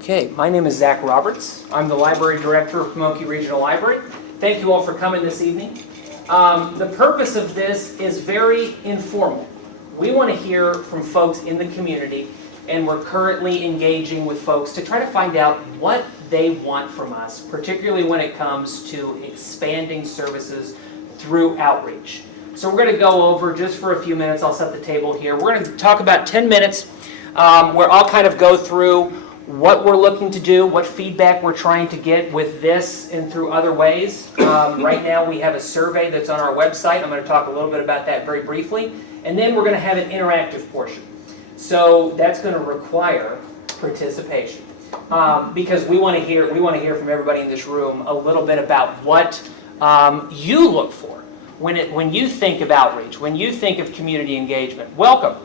Okay, my name is Zach Roberts. I'm the Library Director of Pamunkey Regional Library. Thank you all for coming this evening. The purpose of this is very informal. We want to hear from folks in the community, and we're currently engaging with folks to try to find out what they want from us, particularly when it comes to expanding services through outreach. So we're going to go over, just for a few minutes, I'll set the table here. We're going to talk about 10 minutes where I'll kind of go through what we're looking to do, what feedback we're trying to get with this and through other ways. Right now we have a survey that's on our website. I'm going to talk a little bit about that very briefly. And then we're going to have an interactive portion. So that's going to require participation. Because we want to hear from everybody in this room a little bit about what you look for when you think of outreach, when you think of community engagement. Welcome.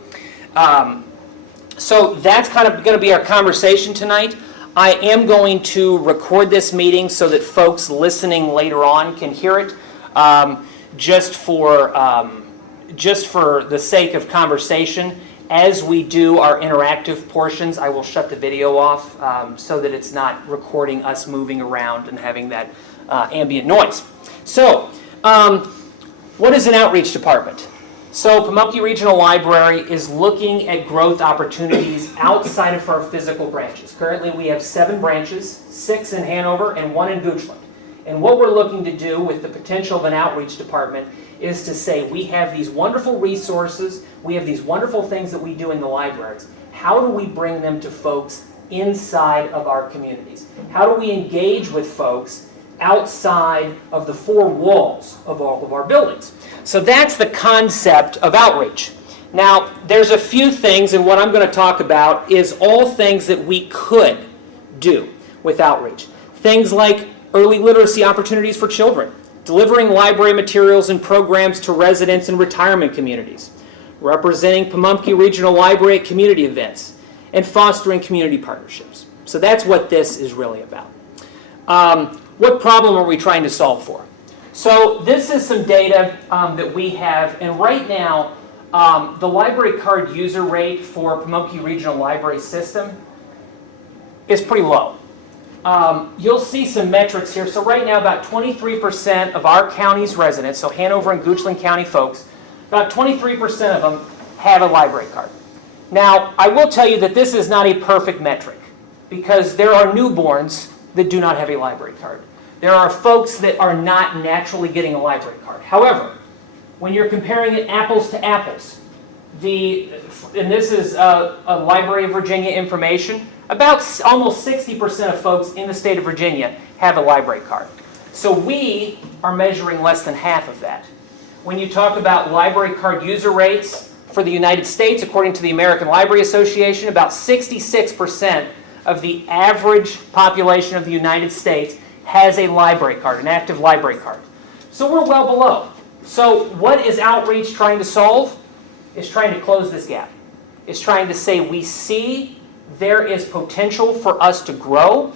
So that's kind of going to be our conversation tonight. I am going to record this meeting so that folks listening later on can hear it. Just for the sake of conversation, as we do our interactive portions, I will shut the video off so that it's not recording us moving around and having that ambient noise. So, what is an outreach department? So Pamunkey Regional Library is looking at growth opportunities outside of our physical branches. Currently we have 7 branches, 6 in Hanover and 1 in Goochland. And what we're looking to do with the potential of an outreach department is to say we have these wonderful resources, we have these wonderful things that we do in the libraries. How do we bring them to folks inside of our communities? How do we engage with folks outside of the 4 walls of all of our buildings? So that's the concept of outreach. Now, there's a few things, and what I'm going to talk about is all things that we could do with outreach. Things like early literacy opportunities for children, delivering library materials and programs to residents and retirement communities, representing Pamunkey Regional Library at community events, and fostering community partnerships. So that's what this is really about. What problem are we trying to solve for? So this is some data that we have, and right now the library card user rate for Pamunkey Regional Library System is pretty low. You'll see some metrics here. So right now about 23% of our county's residents, so Hanover and Goochland County folks, about 23% of them have a library card. Now I will tell you that this is not a perfect metric because there are newborns that do not have a library card. There are folks that are not naturally getting a library card. However, when you're comparing it apples to apples, and this is a Library of Virginia information, about almost 60% of folks in the state of Virginia have a library card. So we are measuring less than half of that. When you talk about library card user rates for the United States, according to the American Library Association, about 66% of the average population of the United States has a library card, an active library card. So we're well below. So what is outreach trying to solve? It's trying to close this gap. It's trying to say we see there is potential for us to grow,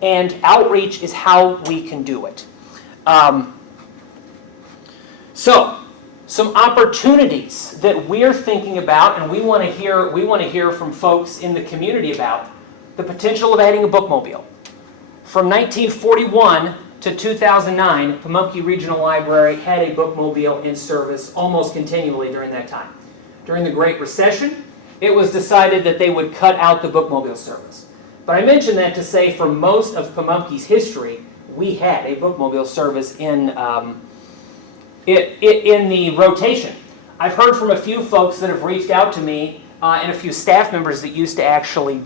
and outreach is how we can do it. So some opportunities that we're thinking about, and we want to hear from folks in the community about the potential of adding a bookmobile. From 1941 to 2009, Pamunkey Regional Library had a bookmobile in service almost continually during that time. During the Great Recession, it was decided that they would cut out the bookmobile service. But I mention that to say for most of Pamunkey's history, we had a bookmobile service in the rotation. I've heard from a few folks that have reached out to me and a few staff members that used to actually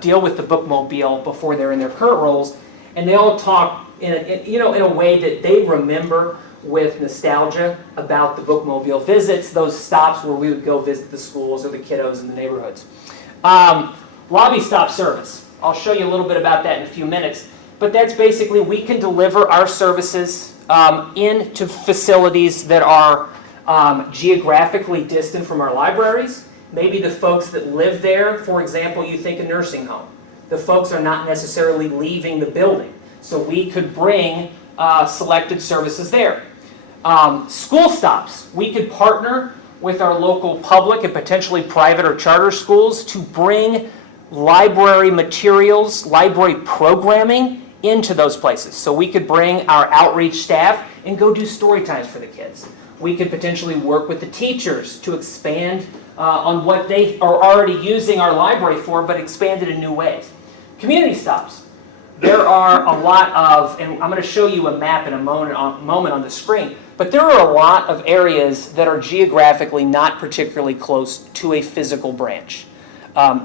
deal with the bookmobile before they're in their current roles, and they all talk in a way that they remember with nostalgia about the bookmobile visits, those stops where we would go visit the schools or the kiddos in the neighborhoods. Lobby stop service. I'll show you a little bit about that in a few minutes, but that's basically we can deliver our services into facilities that are geographically distant from our libraries. Maybe the folks that live there, for example, you think a nursing home. The folks are not necessarily leaving the building. So we could bring selected services there. School stops. We could partner with our local public and potentially private or charter schools to bring library materials, library programming into those places. So we could bring our outreach staff and go do story times for the kids. We could potentially work with the teachers to expand on what they are already using our library for, but expand it in new ways. Community stops. There are a lot of, and I'm going to show you a map in a moment on the screen, but there are a lot of areas that are geographically not particularly close to a physical branch.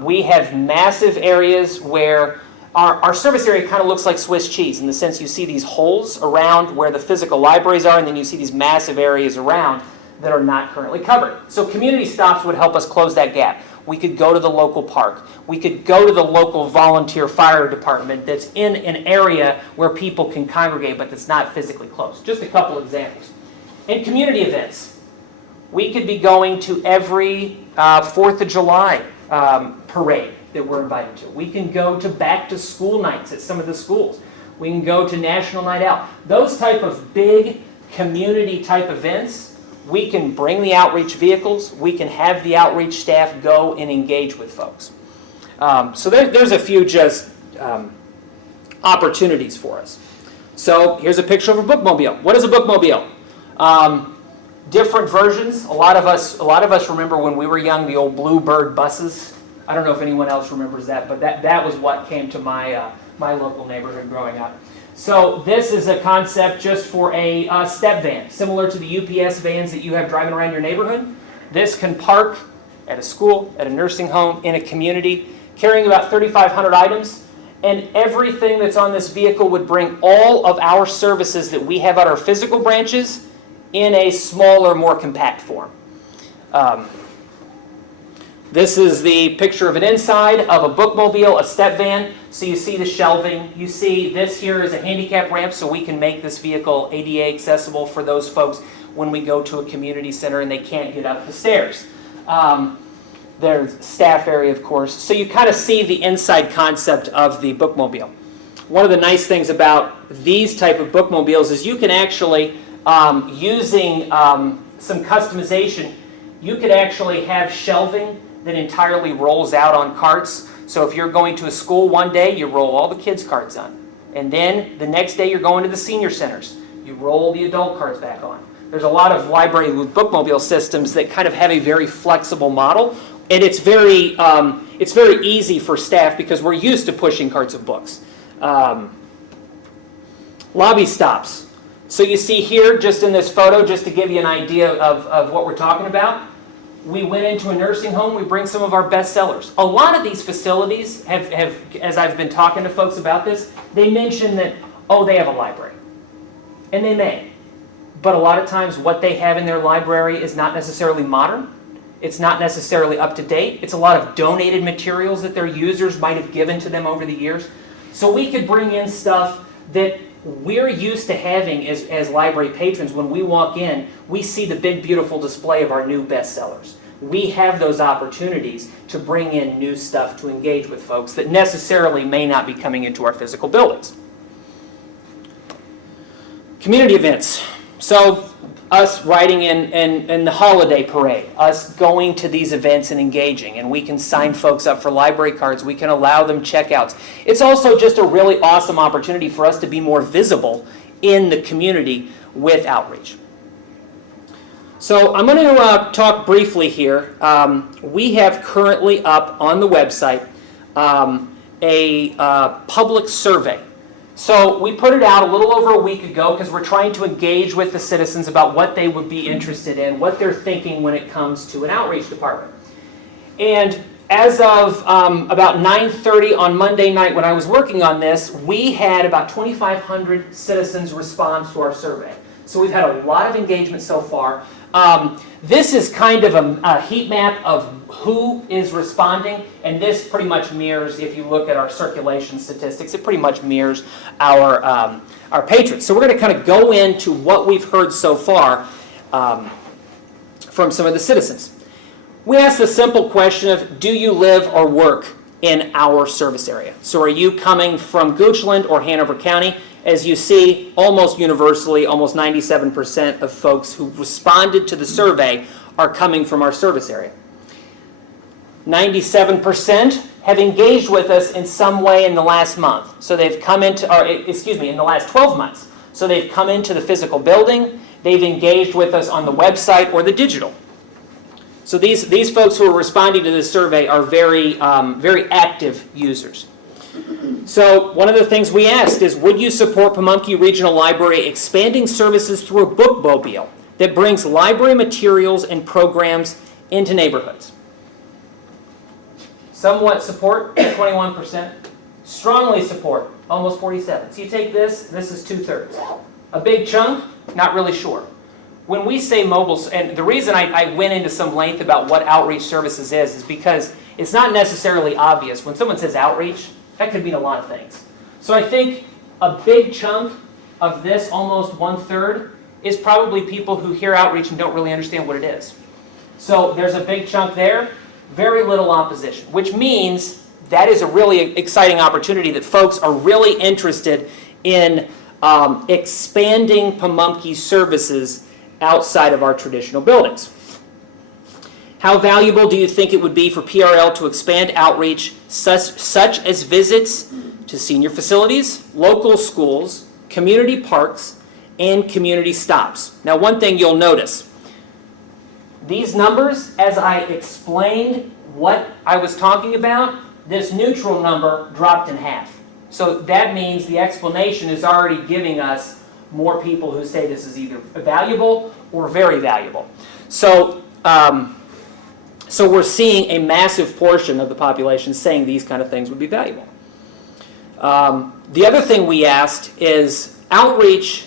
We have massive areas where our service area kind of looks like Swiss cheese in the sense you see these holes around where the physical libraries are, and then you see these massive areas around that are not currently covered. So community stops would help us close that gap. We could go to the local park. We could go to the local volunteer fire department that's in an area where people can congregate but that's not physically close. Just a couple examples. In community events, we could be going to every 4th of July parade that we're invited to. We can go to back to school nights at some of the schools. We can go to National Night Out. Those type of big community type events, we can bring the outreach vehicles. We can have the outreach staff go and engage with folks. So there's a few just opportunities for us. So here's a picture of a bookmobile. What is a bookmobile? Different versions. A lot of us remember when we were young the old Bluebird buses. I don't know if anyone else remembers that, but that was what came to my local neighborhood growing up. So this is a concept just for a step van, similar to the UPS vans that you have driving around your neighborhood. This can park at a school, at a nursing home, in a community, carrying about 3,500 items, and everything that's on this vehicle would bring all of our services that we have at our physical branches in a smaller, more compact form. This is the picture of an inside of a bookmobile, a step van. So you see the shelving. You see this here is a handicap ramp, so we can make this vehicle ADA accessible for those folks when we go to a community center and they can't get up the stairs. There's staff area, of course. So you kind of see the inside concept of the bookmobile. One of the nice things about these type of bookmobiles is you can actually, using some customization, you could actually have shelving that entirely rolls out on carts. So if you're going to a school one day, you roll all the kids' carts on. And then the next day you're going to the senior centers. You roll the adult carts back on. There's a lot of library with bookmobile systems that kind of have a very flexible model. And it's very easy for staff because we're used to pushing carts of books. Lobby stops. So you see here, just in this photo, just to give you an idea of what we're talking about, we went into a nursing home, we bring some of our best sellers. A lot of these facilities have, as I've been talking to folks about this, they mention that, oh, they have a library. And they may. But a lot of times what they have in their library is not necessarily modern. It's not necessarily up to date. It's a lot of donated materials that their users might have given to them over the years. So we could bring in stuff that we're used to having as library patrons. When we walk in, we see the big, beautiful display of our new bestsellers. We have those opportunities to bring in new stuff to engage with folks that necessarily may not be coming into our physical buildings. Community events. So us riding in the holiday parade, us going to these events and engaging, and we can sign folks up for library cards, we can allow them checkouts. It's also just a really awesome opportunity for us to be more visible in the community with outreach. So I'm going to talk briefly here. We have currently up on the website a public survey. So we put it out a little over a week ago because we're trying to engage with the citizens about what they would be interested in, what they're thinking when it comes to an outreach department. And as of about 9:30 on Monday night when I was working on this, we had about 2,500 citizens respond to our survey. So we've had a lot of engagement so far. This is kind of a heat map of who is responding, and this pretty much mirrors, if you look at our circulation statistics, it pretty much mirrors our patrons. So we're going to kind of go into what we've heard so far from some of the citizens. We asked the simple question of, do you live or work in our service area? So are you coming from Goochland or Hanover County? As you see, almost universally, almost 97% of folks who responded to the survey are coming from our service area. 97% have engaged with us in some way in the last month. So they've come into, or excuse me, in the last 12 months. So they've come into the physical building, they've engaged with us on the website or the digital. So these folks who are responding to this survey are very, very active users. So one of the things we asked is, would you support Pamunkey Regional Library expanding services through a bookmobile that brings library materials and programs into neighborhoods? Somewhat support, 21%. Strongly support, almost 47%. So you take this is 2/3. A big chunk, not really sure. When we say mobile, and the reason I went into some length about what outreach services is because it's not necessarily obvious. When someone says outreach, that could mean a lot of things. So I think a big chunk of this, almost 1/3, is probably people who hear outreach and don't really understand what it is. So there's a big chunk there, very little opposition, which means that is a really exciting opportunity that folks are really interested in expanding Pamunkey's services outside of our traditional buildings. How valuable do you think it would be for PRL to expand outreach such as visits to senior facilities, local schools, community parks, and community stops? Now, one thing you'll notice, these numbers, as I explained what I was talking about, this neutral number dropped in half. So that means the explanation is already giving us more people who say this is either valuable or very valuable. So, so we're seeing a massive portion of the population saying these kind of things would be valuable. The other thing we asked is, outreach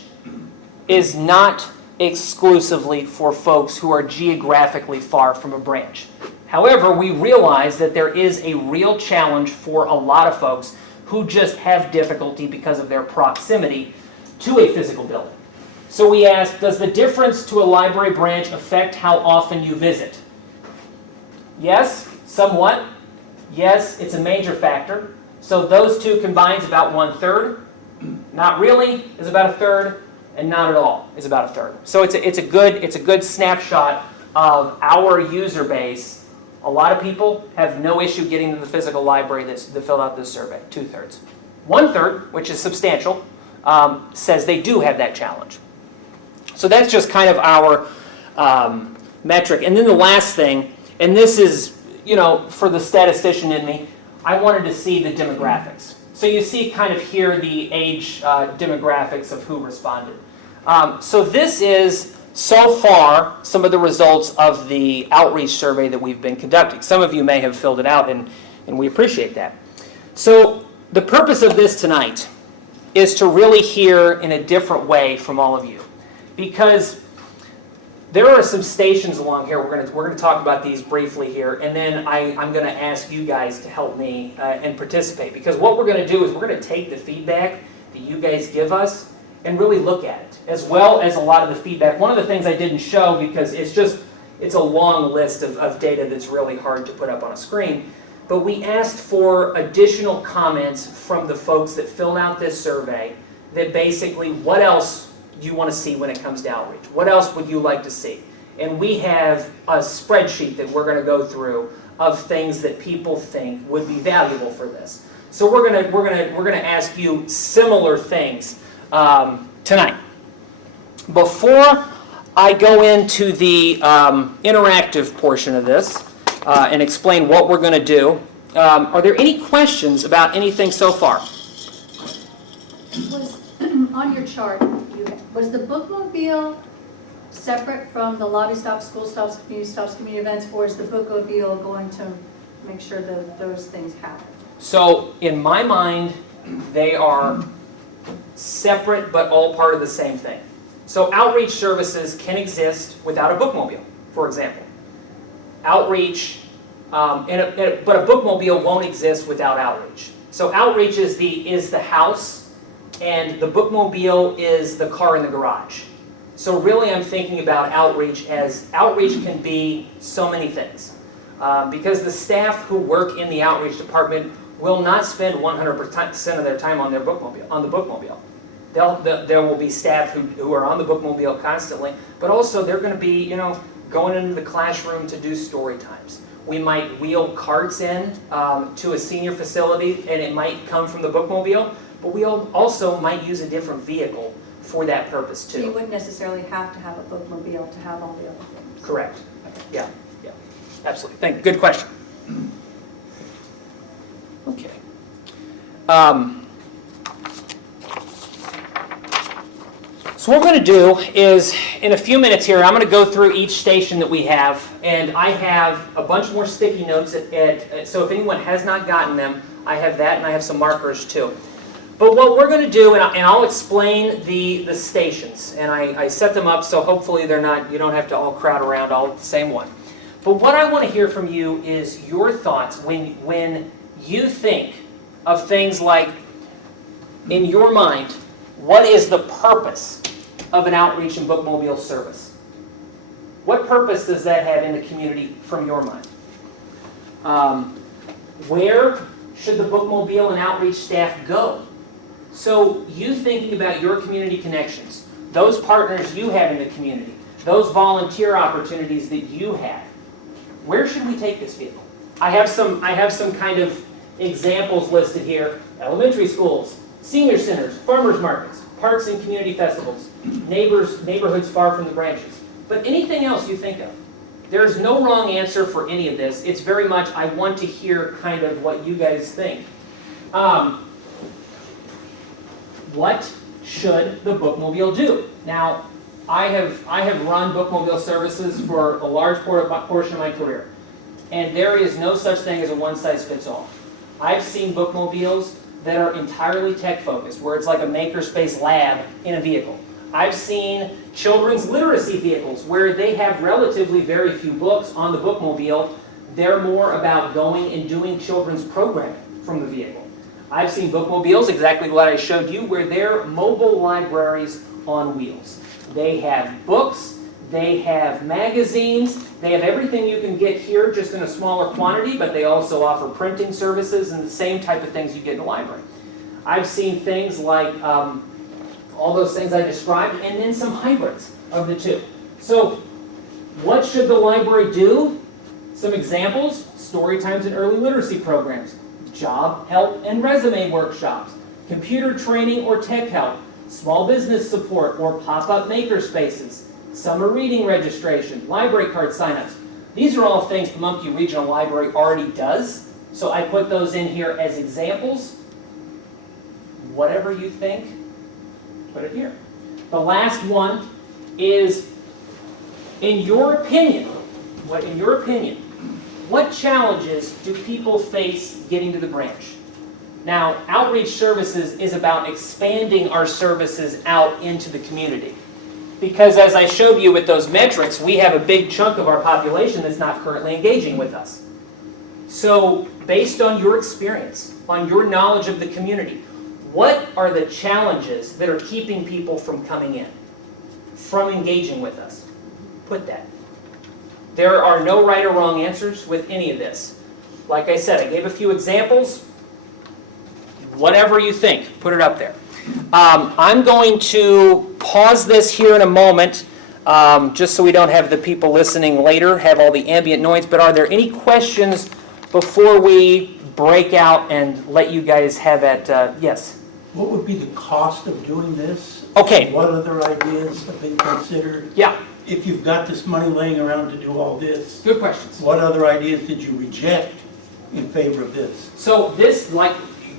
is not exclusively for folks who are geographically far from a branch. However, we realize that there is a real challenge for a lot of folks who just have difficulty because of their proximity to a physical building. So we asked, does the difference to a library branch affect how often you visit? Yes, somewhat. Yes, it's a major factor. So those two combined is about 1/3. Not really is about 1/3, and not at all is about 1/3. So it's a good snapshot of our user base. A lot of people have no issue getting to the physical library that filled out this survey, 2/3. 1/3, which is substantial, says they do have that challenge. So that's just kind of our metric. And then the last thing, and this is, for the statistician in me, I wanted to see the demographics. So you see kind of here the age demographics of who responded. So this is, so far, some of the results of the outreach survey that we've been conducting. Some of you may have filled it out, and we appreciate that. So the purpose of this tonight is to really hear in a different way from all of you. Because there are some stations along here. We're going to talk about these briefly here, and then I'm going to ask you guys to help me and participate. Because what we're going to do is we're going to take the feedback that you guys give us and really look at it, as well as a lot of the feedback. One of the things I didn't show, because it's a long list of data that's really hard to put up on a screen, but we asked for additional comments from the folks that filled out this survey that basically, what else do you want to see when it comes to outreach? What else would you like to see? And we have a spreadsheet that we're going to go through of things that people think would be valuable for this. So we're going to ask you similar things tonight. Before I go into the interactive portion of this and explain what we're going to do, are there any questions about anything so far? On your chart, was the bookmobile separate from the lobby stops, school stops, community events, or is the bookmobile going to make sure that those things happen? So in my mind, they are separate but all part of the same thing. So outreach services can exist without a bookmobile, for example. Outreach, but a bookmobile won't exist without outreach. So outreach is the house, and the bookmobile is the car in the garage. So really I'm thinking about outreach as outreach can be so many things. Because the staff who work in the outreach department will not spend 100% of their time on the bookmobile. There will be staff who are on the bookmobile constantly, but also they're going to be, going into the classroom to do story times. We might wheel carts in to a senior facility, and it might come from the bookmobile, but we also might use a different vehicle for that purpose So you too. wouldn't necessarily have to have a bookmobile to have all the other things? Correct. Yeah, absolutely. Good question. Okay. So what we're going to do is, in a few minutes here, I'm going to go through each station that we have, and I have a bunch more sticky notes so if anyone has not gotten them, I have that, and I have some markers too. But what we're going to do, and I'll explain the stations, and I set them up so hopefully you don't have to all crowd around all at the same one. But what I want to hear from you is your thoughts when you think of things like, in your mind, what is the purpose of an outreach and bookmobile service? What purpose does that have in the community from your mind? Where should the bookmobile and outreach staff go? So you thinking about your community connections, those partners you have in the community, those volunteer opportunities that you have, where should we take this vehicle? I have some kind of examples listed here. Elementary schools, senior centers, farmers markets, parks and community festivals, neighborhoods far from the branches. But anything else you think of? There's no wrong answer for any of this. It's very much, I want to hear kind of what you guys think. What should the bookmobile do? Now, I have run bookmobile services for a large portion of my career, and there is no such thing as a one-size-fits-all. I've seen bookmobiles that are entirely tech-focused, where it's like a makerspace lab in a vehicle. I've seen children's literacy vehicles where they have relatively very few books on the bookmobile. They're more about going and doing children's programming from the vehicle. I've seen bookmobiles, exactly what I showed you, where they're mobile libraries on wheels. They have books, they have magazines, they have everything you can get here just in a smaller quantity, but they also offer printing services and the same type of things you get in a library. I've seen things like all those things I described, and then some hybrids of the two. So what should the library do? Some examples: story times and early literacy programs, job help and resume workshops, computer training or tech help, small business support or pop-up maker spaces, summer reading registration, library card signups. These are all things Pamunkey Regional Library already does, so I put those in here as examples. Whatever you think, put it here. The last one is, in your opinion, what challenges do people face getting to the branch? Now, outreach services is about expanding our services out into the community. Because as I showed you with those metrics, we have a big chunk of our population that's not currently engaging with us. So, based on your experience, on your knowledge of the community, what are the challenges that are keeping people from coming in, from engaging with us? Put that. There are no right or wrong answers with any of this. Like I said, I gave a few examples. Whatever you think, put it up there. I'm going to pause this here in a moment, just so we don't have the people listening later have all the ambient noise. But are there any questions before we break out and let you guys have at, yes? What would be the cost of doing this? Okay. What other ideas have been considered? Yeah, If you've got this money laying around to do all this, good questions. what other ideas did you reject in favor of this? So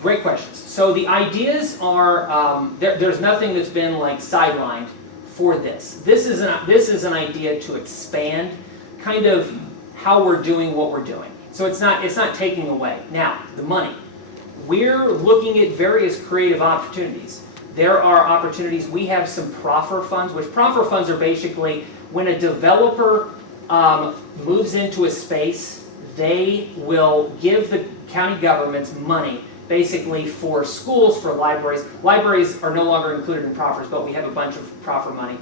great questions. So the ideas are, there's nothing that's been sidelined for this. This is an idea to expand kind of how we're doing what we're doing. So it's not taking away. Now, the money. We're looking at various creative opportunities. There are opportunities. We have some proffer funds, which proffer funds are basically when a developer moves into a space, they will give the county governments money basically for schools, for libraries. Libraries are no longer included in proffers, but we have a bunch of proffer money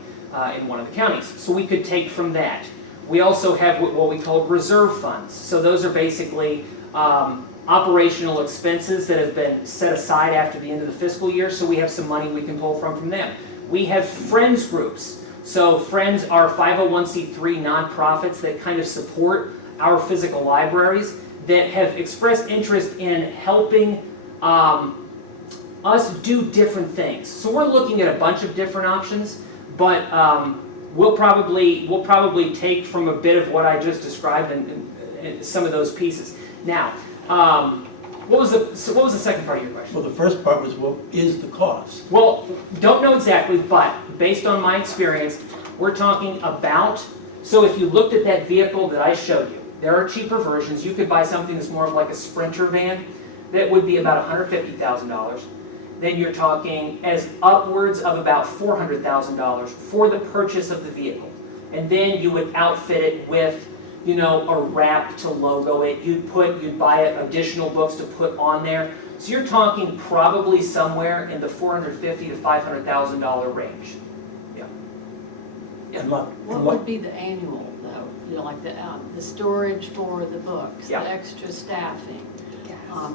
in one of the counties. So we could take from that. We also have what we call reserve funds. So those are basically operational expenses that have been set aside after the end of the fiscal year, so we have some money we can pull from them. We have Friends groups. So Friends are 501c3 nonprofits that kind of support our physical libraries that have expressed interest in helping us do different things. So we're looking at a bunch of different options, but we'll probably take from a bit of what I just described and some of those pieces. Now, what was the second part of your question? Well, the first part was, what is the cost? Well, don't know exactly, but based on my experience, we're talking about, so if you looked at that vehicle that I showed you, there are cheaper versions. You could buy something that's more of like a Sprinter van that would be about $150,000. Then you're talking as upwards of about $400,000 for the purchase of the vehicle. And then you would outfit it with, you know, a wrap to logo it. You'd buy additional books to put on there. So you're talking probably somewhere in the $450,000 to $500,000 range. Yeah. And what- What would be the annual, though? You know, like the storage for the books, the Yeah. extra staffing,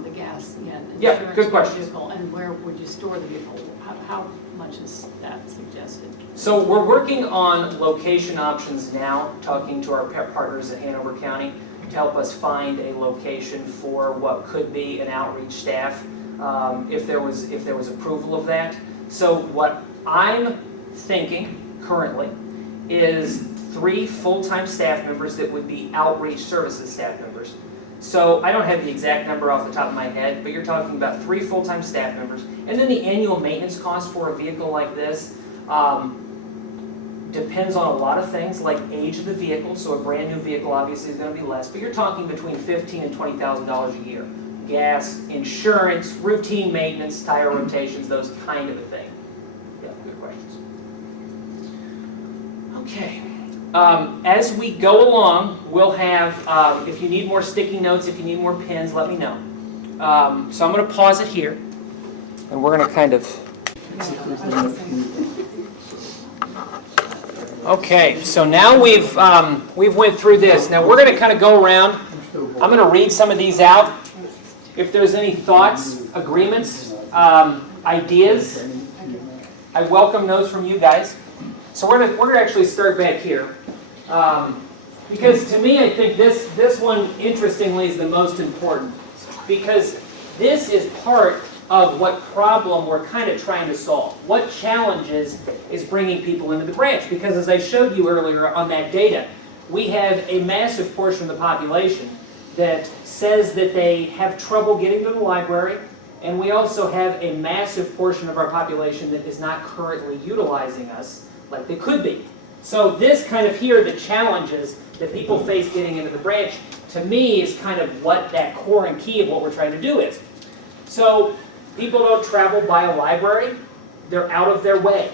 the gas, Yeah, insurance good for the question. vehicle, and where would you store the vehicle? How much is that suggested? So we're working on location options now, talking to our partners at Hanover County to help us find a location for what could be an outreach staff, if there was approval of that. So what I'm thinking currently is 3 full-time staff members that would be outreach services staff members. So I don't have the exact number off the top of my head, but you're talking about 3 full-time staff members. And then the annual maintenance cost for a vehicle like this depends on a lot of things, like age of the vehicle. So a brand new vehicle obviously is going to be less, but you're talking between $15,000 and $20,000 a year. Gas, insurance, routine maintenance, tire rotations, those kind of a thing. Yeah, good questions. Okay. As we go along, we'll have, if you need more sticky notes, if you need more pins, let me know. So I'm going to pause it here, and we're going to kind of... Okay, so now we've went through this. Now we're going to kind of go around. I'm going to read some of these out. If there's any thoughts, agreements, ideas, I welcome those from you guys. So we're gonna actually start back here, because to me I think this one interestingly is the most important, because this is part of what problem we're kind of trying to solve. What challenges is bringing people into the branch? Because as I showed you earlier on that data, we have a massive portion of the population that says that they have trouble getting to the library, and we also have a massive portion of our population that is not currently utilizing us like they could be. So this kind of here, the challenges that people face getting into the branch, to me is kind of what that core and key of what we're trying to do is. So people don't travel by a library, they're out of their way.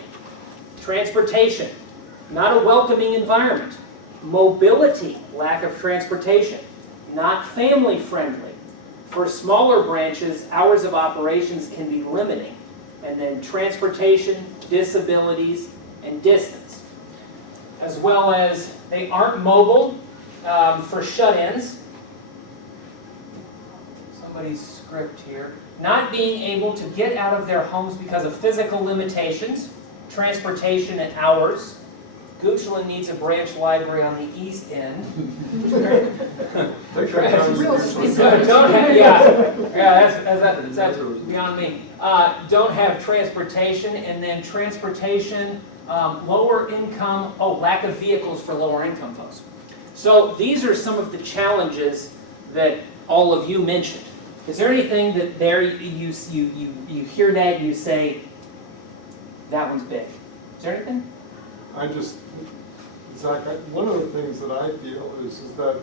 Transportation, not a welcoming environment. Mobility, lack of transportation, not family friendly. For smaller branches, hours of operations can be limiting. And then transportation, disabilities, and distance. As well as they aren't mobile for shut-ins. Somebody's script here. Not being able to get out of their homes because of physical limitations, transportation and hours. Goochland needs a branch library on the east end. That's beyond me. Don't have transportation, and then transportation, lower income, lack of vehicles for lower income folks. So these are some of the challenges that all of you mentioned. Is there anything that there you hear that and you say, that one's big? Is there anything? Zach, one of the things that I feel is that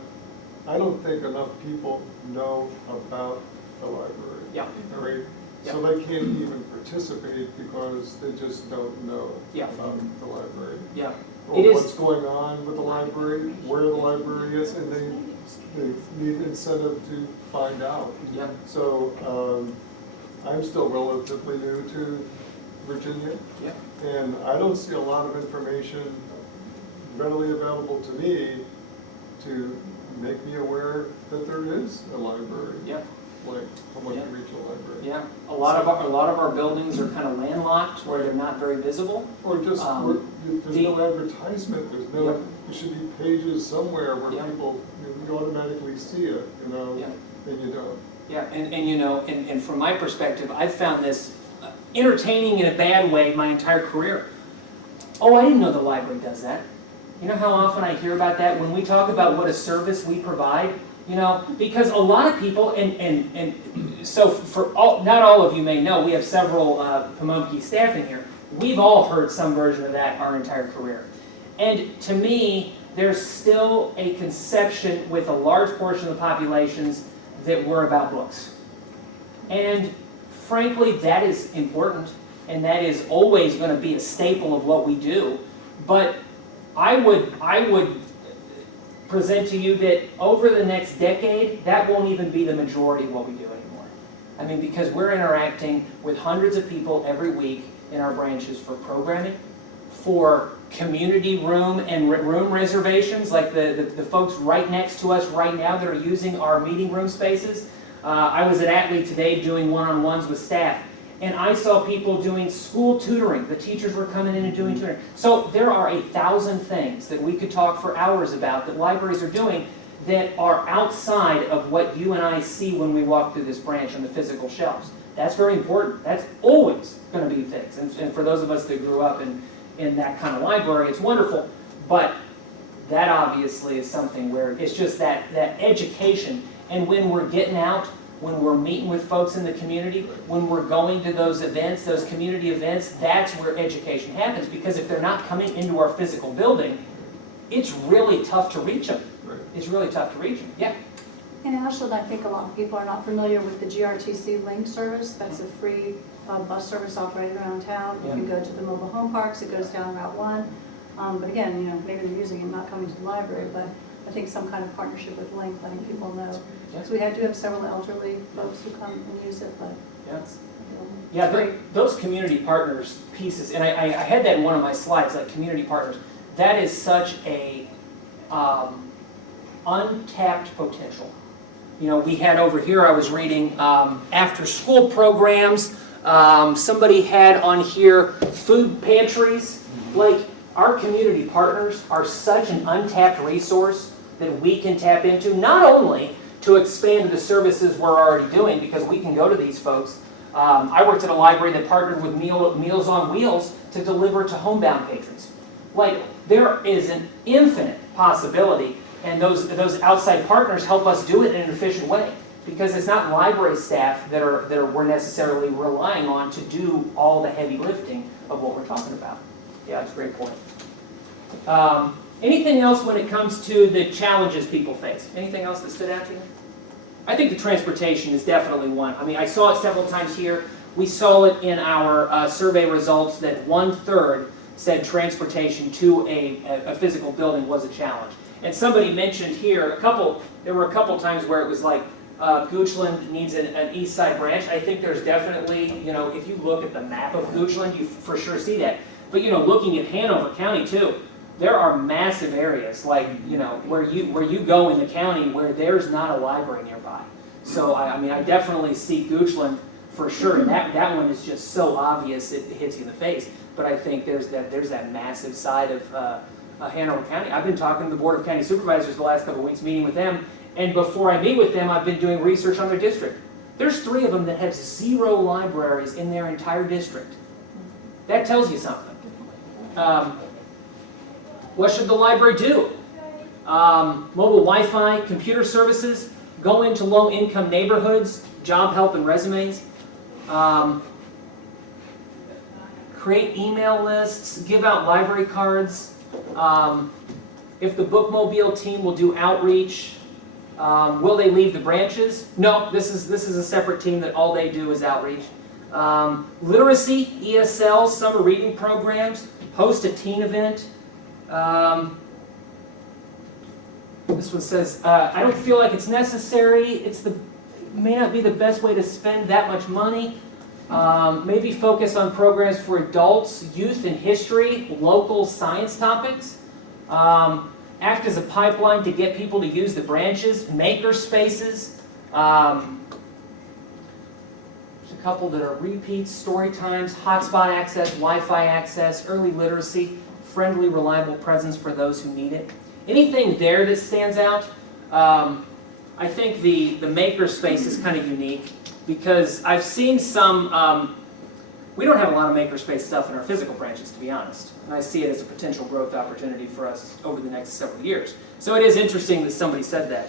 I don't think enough people know about the library. Yeah. Right? So they can't even participate because they just don't know about the library. Yeah. Or what's going on with the library, where the library is, and they need incentive to find out. Yeah. So I'm still relatively new to Virginia. Yeah. And I don't see a lot of information readily available to me to make me aware that there is a library. Yeah. Like Homeland Regional Library. Yeah. A lot of our buildings are kind of landlocked where they're not very visible. Or just, there's no advertisement, there's no, there should be pages somewhere where Yeah. people, you automatically see it, Yeah. and you don't. Yeah, and from my perspective, I've found this entertaining in a bad way my entire career. Oh, I didn't know the library does that. You know how often I hear about that when we talk about what a service we provide? Because a lot of people, and so not all of you may know, we have several Pomona staff in here. We've all heard some version of that our entire career. And to me, there's still a conception with a large portion of the populations that we're about books. And frankly, that is important, and that is always going to be a staple of what we do. But I would present to you that over the next decade, that won't even be the majority of what we do anymore. I mean, because we're interacting with hundreds of people every week in our branches for programming, for community room and room reservations, like the folks right next to us right now that are using our meeting room spaces. I was at Atlee today doing one-on-ones with staff, and I saw people doing school tutoring. The teachers were coming in and doing tutoring. So there are 1,000 things that we could talk for hours about that libraries are doing that are outside of what you and I see when we walk through this branch on the physical shelves. That's very important. That's always going to be things. And for those of us that grew up in that kind of library, it's wonderful. But that obviously is something where it's just that education. And when we're getting out, when we're meeting with folks in the community, when we're going to those events, those community events, that's where education happens. Because if they're not coming into our physical building, it's really tough to reach them. Right. It's really tough to reach them. Yeah. In Ashland, I think a lot of people are not familiar with the GRTC Link service. That's a free bus service operated around town. You can go to the mobile home parks. It goes down Route 1. But again, maybe they're using it, not coming to the library. But I think some kind of partnership with Link, letting people know. Yeah. So we do have several elderly folks who come and use it, but Yeah. it's Yeah, free. those community partners pieces, and I had that in one of my slides, like community partners. That is such a untapped potential. We had over here, I was reading after-school programs. Somebody had on here food pantries. Like, our community partners are such an untapped resource that we can tap into, not only to expand the services we're already doing, because we can go to these folks. I worked at a library that partnered with Meals on Wheels to deliver to homebound patrons. Like, there is an infinite possibility, and those outside partners help us do it in an efficient way, because it's not library staff that we're necessarily relying on to do all the heavy lifting of what we're talking about. Yeah, that's a great point. Anything else when it comes to the challenges people face? Anything else that stood out to you? I think the transportation is definitely one. I mean, I saw it several times here. We saw it in our survey results that 1/3 said transportation to a physical building was a challenge. And somebody mentioned here, there were a couple times where it was like, Goochland needs an east side branch. I think there's definitely, if you look at the map of Goochland, you for sure see that. But, looking at Hanover County too, there are massive areas like, where you go in the county where there's not a library nearby. So, I definitely see Goochland for sure. And that one is just so obvious it hits you in the face. But I think there's that massive side of Hanover County. I've been talking to the Board of County Supervisors the last couple of weeks, meeting with them. And before I meet with them, I've been doing research on their district. There's 3 of them that have 0 libraries in their entire district. That tells you something. What should the library do? Mobile Wi-Fi, computer services, go into low-income neighborhoods, job help and resumes, create email lists, give out library cards. If the bookmobile team will do outreach, will they leave the branches? No, this is a separate team that all they do is outreach. Literacy, ESL, summer reading programs, host a teen event. This one says, I don't feel like it's necessary. It may not be the best way to spend that much money. Maybe focus on programs for adults, youth and history, local science topics. Act as a pipeline to get people to use the branches, maker spaces. There's a couple that are repeats, story times, hotspot access, Wi-Fi access, early literacy, friendly, reliable presence for those who need it. Anything there that stands out? I think the makerspace is kind of unique because I've seen some, we don't have a lot of makerspace stuff in our physical branches, to be honest. And I see it as a potential growth opportunity for us over the next several years. So it is interesting that somebody said that.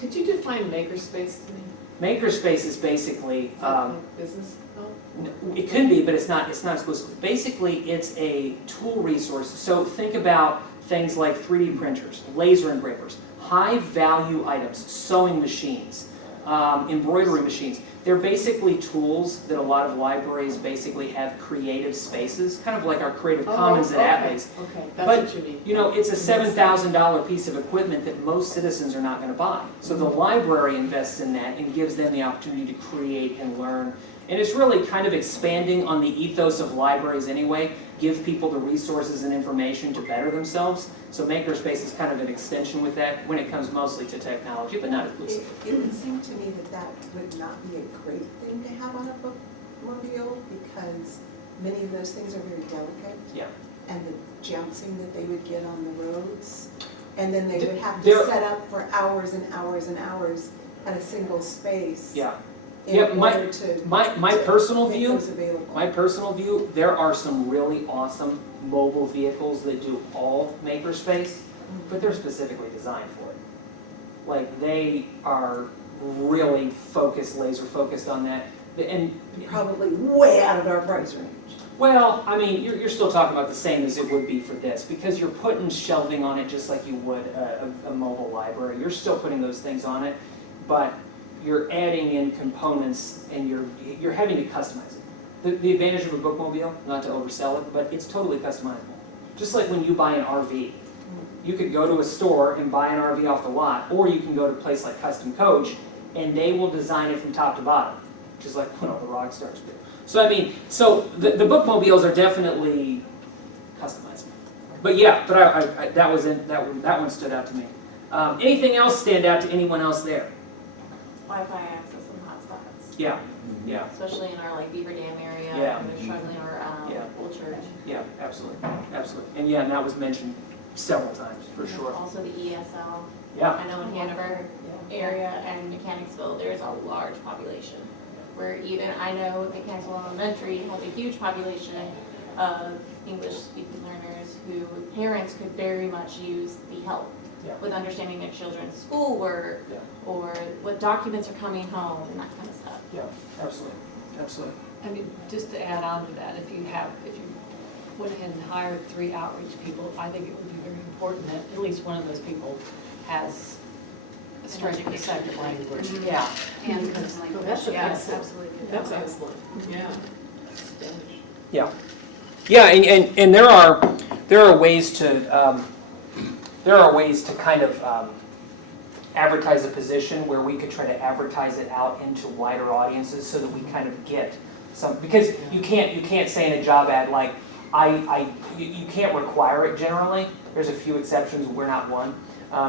Could you define makerspace to me? Makerspace is basically, Is that like business? No? it could be, but it's not exclusive. Basically, it's a tool resource. So think about things like 3D printers, laser engravers, high-value items, sewing machines, embroidery machines. They're basically tools that a lot of libraries basically have creative spaces, kind of like our Creative Commons at Atlays. Okay, But, that's what you mean. You know, it's a $7,000 piece of equipment that most citizens are not going to buy. So the library invests in that and gives them the opportunity to create and learn. And it's really kind of expanding on the ethos of libraries anyway, give people the resources and information to better themselves. So Makerspace is kind of an extension with that when it comes mostly to technology, but not exclusively. It would seem to me that that would not be a great thing to have on a bookmobile because many of those things are very delicate. Yeah. And the jouncing that they would get on the roads. And then they would have There- to set up for hours and hours and hours at a single space. Yeah. In Yeah, order to. My to personal make view, those available. my personal view, there are some really awesome mobile vehicles that do all makerspace, but they're specifically designed for it. Like, they are really focused, laser focused on that. And, Probably way out of our price range. well, I mean, you're still talking about the same as it would be for this, because you're putting shelving on it just like you would a mobile library. You're still putting those things on it, but you're adding in components and you're having to customize it. The advantage of a bookmobile, not to oversell it, but it's totally customizable. Just like when you buy an RV. You could go to a store and buy an RV off the lot, or you can go to a place like Custom Coach and they will design it from top to bottom, just like the rock stars do. So I mean, the bookmobiles are definitely customizable. But yeah, but that one stood out to me. Anything else stand out to anyone else there? Wi-Fi access and hotspots, Yeah, yeah, especially in our like Beaver Dam area, Yeah. and they're struggling, or Yeah. Old Church. yeah, absolutely, absolutely. And yeah, and that was mentioned several times, for sure. Also the ESL. Yeah, I know in Hanover area and Mechanicsville, there's a large population. Where even, I know Mechanicsville Elementary has a huge population of English-speaking learners who parents could very much use the help Yeah. with understanding their children's schoolwork, Yeah. or what documents are coming home and that kind of stuff. yeah, absolutely, absolutely. I mean, just to add on to that, if you went ahead and hired 3 outreach people, I think it would be very important that at least one of those people has a strength of second language. Yeah. And because Oh, that's Yes, excellent. absolutely. That's excellent, yeah. Spanish. Yeah, yeah, and there are ways to kind of advertise a position where we could try to advertise it out into wider audiences so that we kind of get some, because you can't say in a job ad like you can't require it generally. There's a few exceptions, we're not one.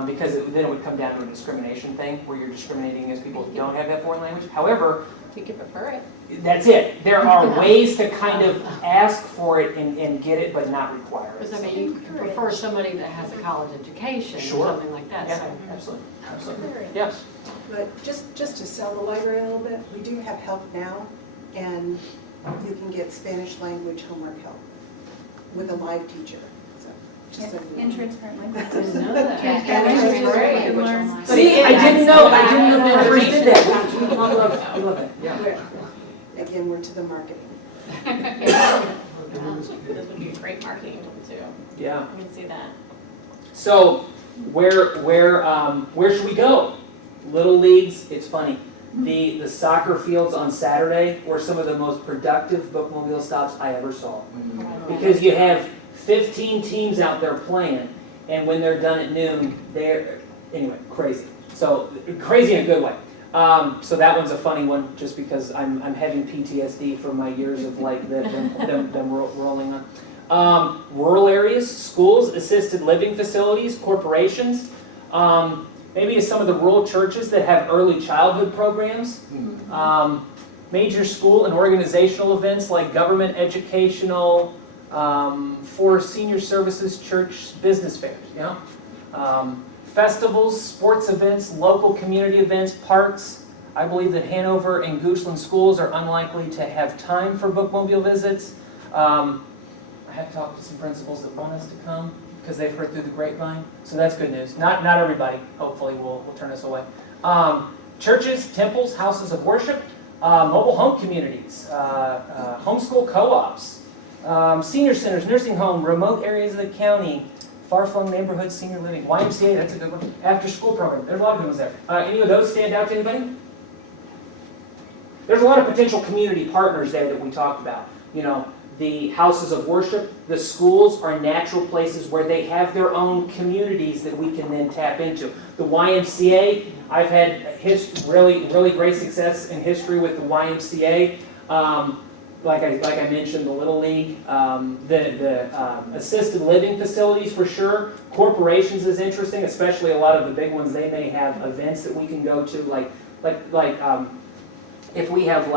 Because then it would come down to a discrimination thing where you're discriminating against people who don't have that foreign language. However, If you could prefer it. that's it. There are ways to kind of ask for it and get it, but not require it. Because I mean, you could prefer somebody that has a college education or Sure. something like that, Yeah, so. absolutely, absolutely. Yeah. But just to sell the library a little bit, we do have help now, and you can get Spanish language homework help with a live teacher. So, just so you know. Transparent I didn't know that. See, I didn't know the libraries did that. We love it, yeah. Again, we're to the marketing. This would be a great marketing tool too. Yeah. I can see that. So where should we go? Little leagues, it's funny. The soccer fields on Saturday were some of the most productive bookmobile stops I ever saw. Because you have 15 teams out there playing, and when they're done at noon, anyway, crazy. So, crazy in a good way. So that one's a funny one, just because I'm having PTSD from my years of like them rolling on. Rural areas, schools, assisted living facilities, corporations, maybe some of the rural churches that have early childhood programs, major school and organizational events like government, educational, For senior services, church business fairs, yeah. Festivals, sports events, local community events, parks. I believe that Hanover and Goochland schools are unlikely to have time for bookmobile visits. I have talked to some principals that want us to come because they've heard through the grapevine, so that's good news. Not everybody, hopefully, will turn us away. Churches, temples, houses of worship, mobile home communities, homeschool co-ops, senior centers, nursing home, remote areas of the county, far-flung neighborhoods, senior living, YMCA, that's a good one. After-school program, there's a lot of good ones there. Any of those stand out to anybody? There's a lot of potential community partners there that we talked about. You know, the houses of worship, the schools are natural places where they have their own communities that we can then tap into. The YMCA, I've had really great success in history with the YMCA. Like I mentioned, the Little League, the assisted living facilities for sure. Corporations is interesting, especially a lot of the big ones. They may have events that we can go to, like if we have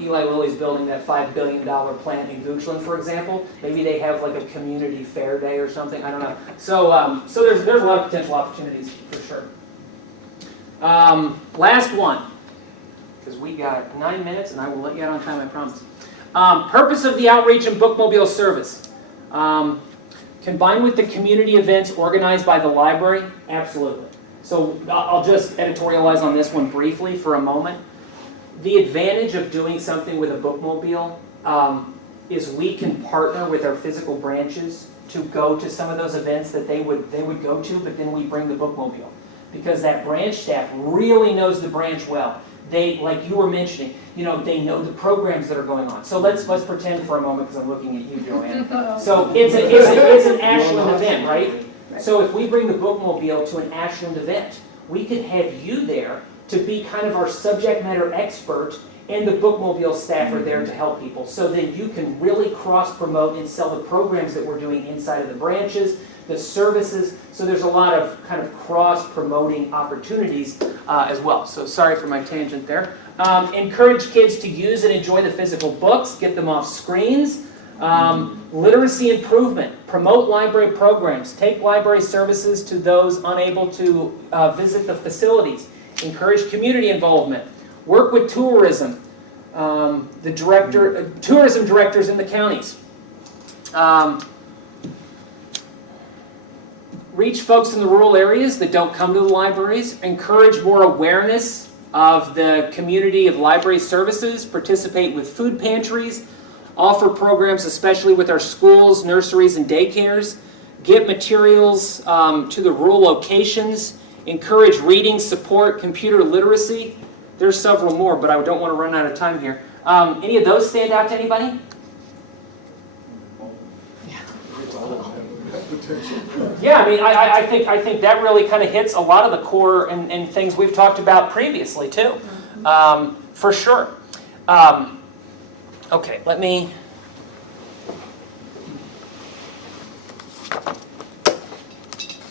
Eli Lilly's building that $5 billion plant in Goochland, for example. Maybe they have like a community fair day or something. I don't know. So there's a lot of potential opportunities for sure. Last one, because we got 9 minutes, and I will let you out on time, I promise. Purpose of the outreach and bookmobile service. Combined with the community events organized by the library, absolutely. So I'll just editorialize on this one briefly for a moment. The advantage of doing something with a bookmobile is we can partner with our physical branches to go to some of those events that they would go to, but then we bring the bookmobile. Because that branch staff really knows the branch well. They, like you were mentioning, you know, they know the programs that are going on. So let's pretend for a moment, because I'm looking at you, Joanne. So it's an Ashland event, right? So if we bring the bookmobile to an Ashland event, we could have you there to be kind of our subject matter expert, and the bookmobile staff are there to help people. So then you can really cross-promote and sell the programs that we're doing inside of the branches, the services. So there's a lot of kind of cross-promoting opportunities as well. So sorry for my tangent there. Encourage kids to use and enjoy the physical books, get them off screens. Literacy improvement, promote library programs, take library services to those unable to visit the facilities. Encourage community involvement. Work with tourism, tourism directors in the counties. Reach folks in the rural areas that don't come to the libraries. Encourage more awareness of the community of library services. Participate with food pantries. Offer programs, especially with our schools, nurseries, and daycares. Get materials to the rural locations. Encourage reading, support computer literacy. There's several more, but I don't want to run out of time here. Any of those stand out to anybody? Yeah, I mean, I think that really kind of hits a lot of the core and things we've talked about previously too, for sure. Okay, let me.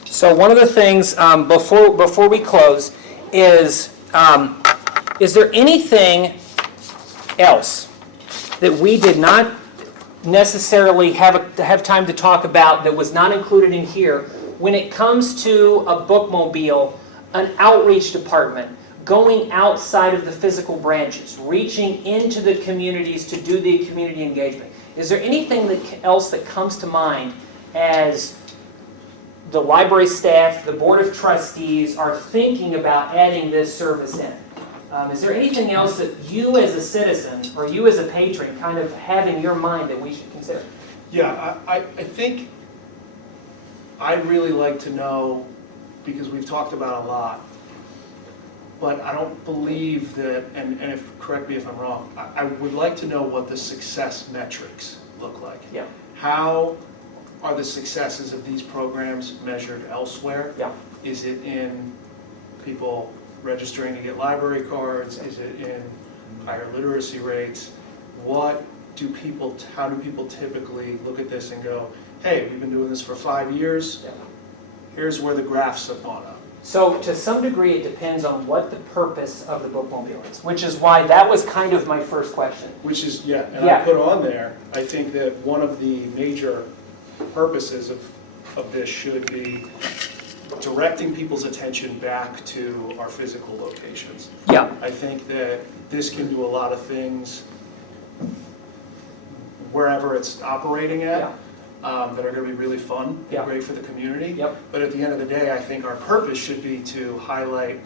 So one of the things before we close is there anything else that we did not necessarily have time to talk about that was not included in here when it comes to a bookmobile, an outreach department, going outside of the physical branches, reaching into the communities to do the community engagement? Is there anything else that comes to mind as the library staff, the board of trustees are thinking about adding this service in? Is there anything else that you as a citizen or you as a patron kind of have in your mind that we should consider? Yeah, I think I'd really like to know, because we've talked about a lot, but I don't believe that, and correct me if I'm wrong, I would like to know what the success metrics look like. Yeah. How are the successes of these programs measured elsewhere? Yeah. Is it in people registering to get library cards? Is it in higher literacy rates? How do people typically look at this and go, hey, we've been doing this for 5 years, here's where the graphs have gone up. So to some degree, it depends on what the purpose of the bookmobile is, which is why that was kind of my first question. Which is, yeah, and Yeah. I put on there, I think that one of the major purposes of this should be directing people's attention back to our physical locations. Yeah. I think that this can do a lot of things wherever it's operating at, that are gonna be really fun Yeah. and great for the community. Yep. But at the end of the day, I think our purpose should be to highlight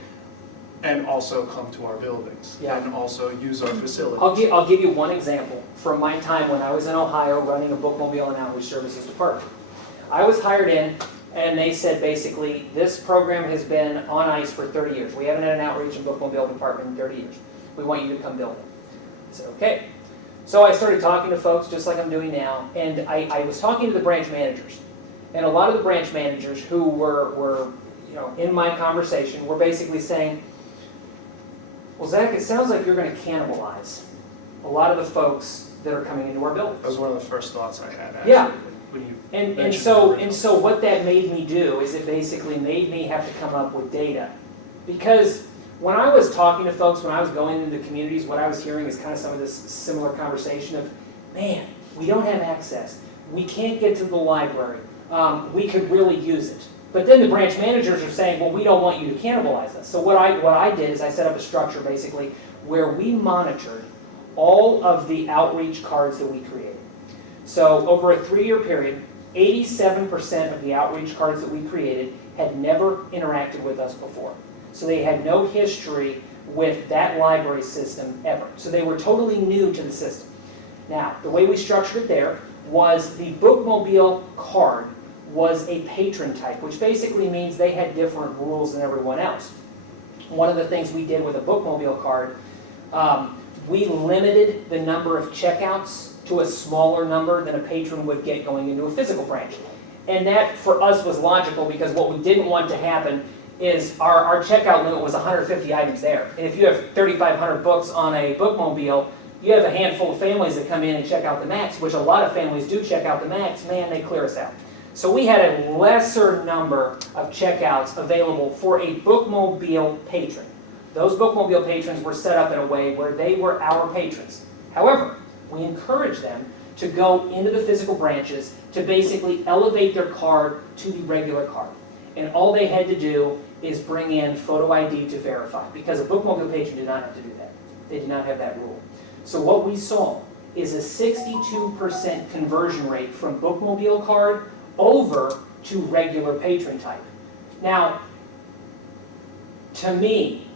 and also come to our buildings. Yeah. And also use our facilities. I'll give you one example from my time when I was in Ohio running a bookmobile and outreach services department. I was hired in and they said basically, this program has been on ice for 30 years. We haven't had an outreach and bookmobile department in 30 years. We want you to come build it. I said, okay. So I started talking to folks just like I'm doing now, and I was talking to the branch managers. And a lot of the branch managers who were in my conversation were basically saying, well, Zach, it sounds like you're going to cannibalize a lot of the folks that are coming into our buildings. That was one of the first thoughts I had, actually. Yeah. When you And mentioned so what that made me do is it basically made me have to come up with data. Because when I was talking to folks, when I was going into communities, what I was hearing is kind of some of this similar conversation of, man, we don't have access. We can't get to the library. We could really use it. But then the branch managers are saying, well, we don't want you to cannibalize us. So what I did is I set up a structure basically where we monitored all of the outreach cards that we created. So over a 3-year period, 87% of the outreach cards that we created had never interacted with us before. So they had no history with that library system ever. So they were totally new to the system. Now, the way we structured it there was the bookmobile card was a patron type, which basically means they had different rules than everyone else. One of the things we did with a bookmobile card, we limited the number of checkouts to a smaller number than a patron would get going into a physical branch. And that, for us, was logical because what we didn't want to happen is our checkout limit was 150 items there. And if you have 3,500 books on a bookmobile, you have a handful of families that come in and check out the max, which a lot of families do check out the max. Man, they clear us out. So we had a lesser number of checkouts available for a bookmobile patron. Those bookmobile patrons were set up in a way where they were our patrons. However, we encouraged them to go into the physical branches to basically elevate their card to the regular card. And all they had to do is bring in photo ID to verify, because a bookmobile patron did not have to do that. They did not have that rule. So what we saw is a 62% conversion rate from bookmobile card over to regular patron type. Now, to me,